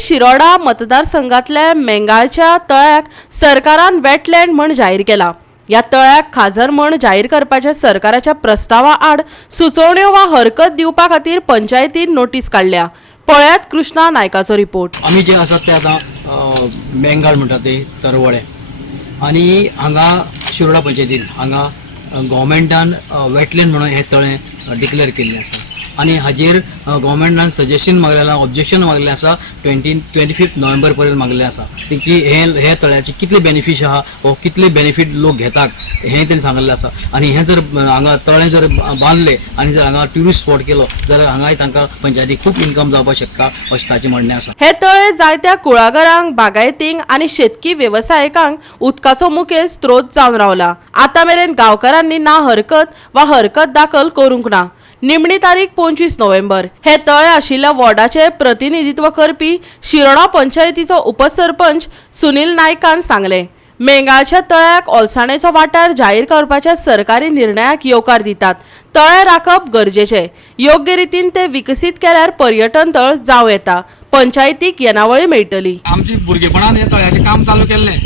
शिरोडा मतदारसंघातल्या मेंगाळच्या तळ्याक सरकारान वेटलँड म्हण जाहीर केला। या तळ्याक खाजर म्हण जाहीर करपाच्या सरकाराच्या प्रस्तावा आड सुचोवण्यो वा हरकत दिवपा खातीर पंचायतीन नोटीस काढल्या। पळयात कृष्णा नायकाचो रिपोर्ट। आम्ही जे आसात ते आता मेंगाळ म्हणटा ते तरवळे आणि हांगा शिरोडा पंचायतीन हांगा गव्हर्मेंटान वेटलँड म्हणून हे तळे डिक्लेअर केल्ले आसा आणि हाजेर गव्हर्मेंटान सजेशन मागलेला ऑब्जेक्शन मागलेलें आसा 25 नोव्हेंबर पर्यंत मागलेलें आसा की हे तळ्याचे कितले बेनिफीट आहा व कितले बेनिफीट लोक घेतात हे त्यांनी सांगलेलें आसा आणि हे जर हांगा तळें जर बांदले आणि जर हांगा ट्युरिस्ट स्पॉट केलो जाल्यार हांगाय तांकां पंचायतीक खूब इन्कम जावपाक शकता अशें ताचें म्हणणें आसा। हे तळे जायत्या कुळागरांक, बागायतींक आणि शेतकी वेवसायिकांक उदकाचो मुखेल स्त्रोत जावन रावला। आता मेरेन गांवकारांनी ना हरकत वा हरकत दाखल करूंक ना। निमणी तारीख 25 नोव्हेंबर। हे तळे आशिल्ल्या वॉर्डाचे प्रतिनिधित्व करपी शिरोडा पंचायतीचो उपसरपंच सुनील नायकान सांगले। मेंगाळच्या तळ्याक ओलसाणेचो वाठार जाहीर करपाच्या सरकारी निर्णयाक येवकार दितात। तळे राखप गरजेचे, योग्य रितीन ते विकसीत केल्यार पर्यटन तळ जाव येता, पंचायतीक येणावळी मेळटली। आमची भुरगेपणान हे तळ्याचें काम चालू केल्लें।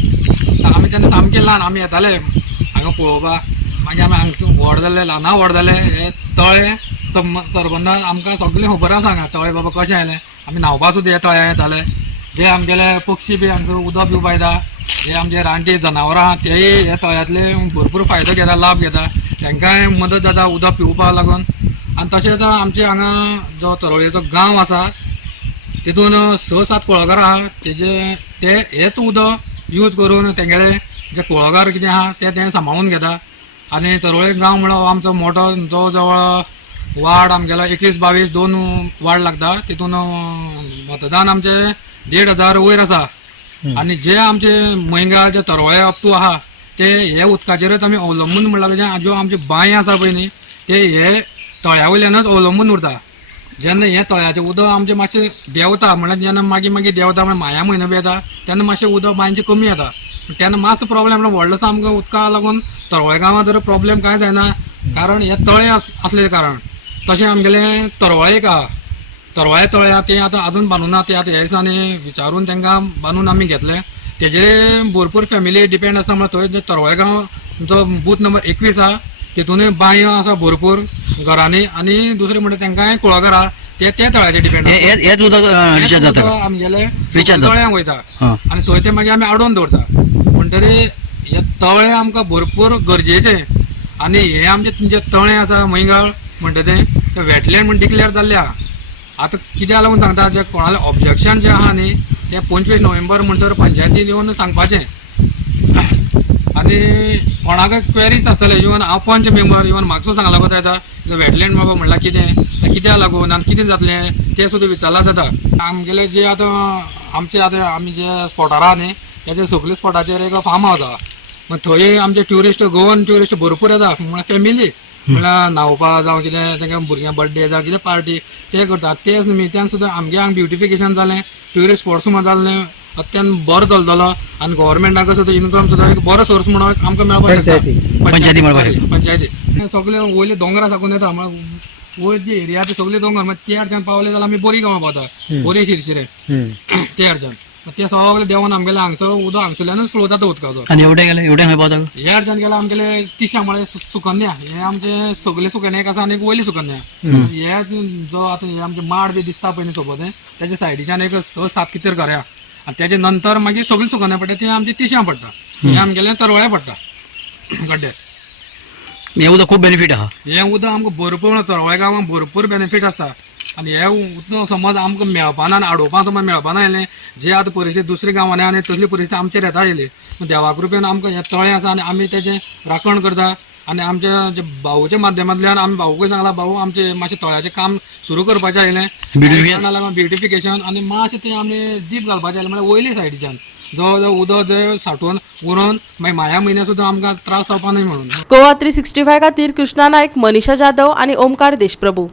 आमी तेन्ना सामकें ल्हान आमी येताले हांगा पळोवपाक, मागीर आमी हांगा व्हड जाल्ले ल्हाना व्हड जाले हे तळे सरपंचान आमकां सगळें खबर आसा हांगा तळे बाबा कशें आयलें। आमी न्हांवपा सुद्दां हे तळ्या येताले, जे आमगेले पक्षी बी हांगा उदक पिवपा येता, जे आमचे रानटी जनावरां आहा तेय हे तळ्यातले भरपूर फायदो घेता, लाभ घेता, तांकांय मदत जाता उदक पिवपाक लागून। आनी तशेंच आमचे हांगा जो तरोळेचो गांव आसा तितून 6-7 कुळागर आहा, ते हेच उदक यूज करून तेंगेले जे कुळागर कितें आहा ते सांबाळून घेता। आणि तरोळे गांव म्हणल्यार आमचो मोठो जो जवळ वार्ड आमगेलो 21-22 2 वार्ड लागता, तितून मतदान आमचे 1,500 वयर आसा। आणि जे आमचे मेंगाळ जे तरोळे अप टू आहा ते हे उदकाचेरच आमी अवलंबून म्हणल्यार ज्यो आमचे बांय आसा पळय न्ही ते हे तळ्या वयल्यानच अवलंबून उरता। जेन्ना हे तळ्याचें उदक आमचें मातशें देंवता म्हणल्यार जेन्ना मागीर देंवता म्हणल्यार माया म्हयनो बी येता तेन्ना मातशें उदक बांयचें कमी येता, तेन्ना मातसो प्रॉब्लेम म्हणल्यार व्हडलोसो आमकां उदका लागून तरोळे गांवांत जर प्रॉब्लेम कांय जायना, कारण हे तळे आसले कारण। तशें आमगेलें तरवळेक आहा, तरवळे तळे आहा ते आतां आजून बांदून ना, ते आतां ह्या दिसांनी विचारून तांकां बांदून आमी घेतले। तेजेर भरपूर फॅमिली डिपेंड आसता म्हणल्यार थंय तरोळे गांव जो बूथ नंबर 21 आहा तितूनय बांयो आसा भरपूर घरांनी, आणि दुसरें म्हणटा तांकांय कुळागर आहा ते तळ्याचेर डिपेंड आसता। आमगेले तळ्यांक वयता आनी थंय ते मागीर आमी आडोवन दवरता। म्हणटरी हे तळे आमकां भरपूर गरजेचे, आणि हे आमचे जे तळे आसा मेंगाळ म्हणटा ते वेटलँड म्हण डिक्लेअर जाल्ले आहा। आतां कित्याक लागून सांगता, जे कोणालें ऑब्जेक्शन जे आहा न्ही ते 25 नोव्हेंबर म्हणटर पंचायतीन येवन सांगपाचें, आणि कोणाकय क्वेरीज आसतले, इवन हांव पंच मेंबर इवन म्हाका सांगला गो येता वेटलँड बाबा म्हणल्यार कितें, कित्याक लागून आनी कितें जातलें तें सुद्दां विचारला जाता। आमगेले जे आतां आमी जे स्पॉटार आहा न्ही त्याच्या सगळे स्पॉटाचेर एक फार्म हावस आहा, मग थंय आमचे गोवन ट्युरिस्ट भरपूर येता, म्हळ्यार फॅमिली म्हळ्यार न्हांवपा जावं कितें तांकां भुरग्यां बर्थडे जावं कितें पार्टी ते करतात। ते निमित्यान सुद्दां आमगे हांगा ब्युटिफिकेशन जालें, ट्युरिस्ट स्पॉट्स सुद्दां जाल्लें अत्यंत बरो चलतलो, आनी गव्हर्मेंटाक सुद्दां इन्कम सुद्दां एक बरो सोर्स म्हणून आमकां मेळपाक शकता। पंचायती सगळे वयले दोंगरा साकून येता, वयर जे एरिया सगळे दोंगर ते अर्जान पावले जाल्यार आमी बोरी गांवां पावता, बोरी शिरशिरे ते अर्जान ते सगळे देंवन आमगेले हांगसर उदक हांगसरल्यानच फ्लो जाता उदकाचो। आनी एवढे खंय पावता हे अर्जान गेला आमगेले तिशा म्हळ्यार सुकन्या, हे आमचे सगळे सुकन्या एक आसा आनी एक वयली सुकन्या, हे जो आतां हे आमचे माड बी दिसता पळय न्ही सोबत त्याच्या सायडीच्यान एक 6-7 कितें घरां, आनी तेजे नंतर मागीर सगळी सुकन्या पडटा ती आमची तिशा पडटा, हे आमगेले तरवळे पडटा गड्डे। हे उदक खूब बेनिफीट आहा, हे उदक आमकां भरपूर तरवळे गांवांत भरपूर बेनिफीट आसता। आनी हे उदक समज आमकां मेळपाना आनी आडोवपाक समज मेळपाना आयलें, जे आतां परिस्थिती दुसऱ्या गांवांनी आनी तसली परिस्थिती आमचेर येता आयली, देवा कृपेन आमकां हे तळें आसा आनी आमी तेजें राखण करता। आनी आमचे जे भाऊच्या माध्यमांतल्यान आमी भाऊकय सांगला, भाऊ आमचे मातशें तळ्याचें काम सुरू करपाचें आयलें, ब्युटिफिकेशन आनी मातशें तें आमी दीप घालपाचें आयलें, म्हळ्यार वयले सायडीच्यान जो उदक जंय सांठोवन उरोवन मागीर माया म्हयन्या सुद्दां आमकां त्रास जावपा न्हय म्हणून। गोवा 365 खातीर कृष्णा नायक, मनीषा जाधव आणि ओमकार देशप्रभू।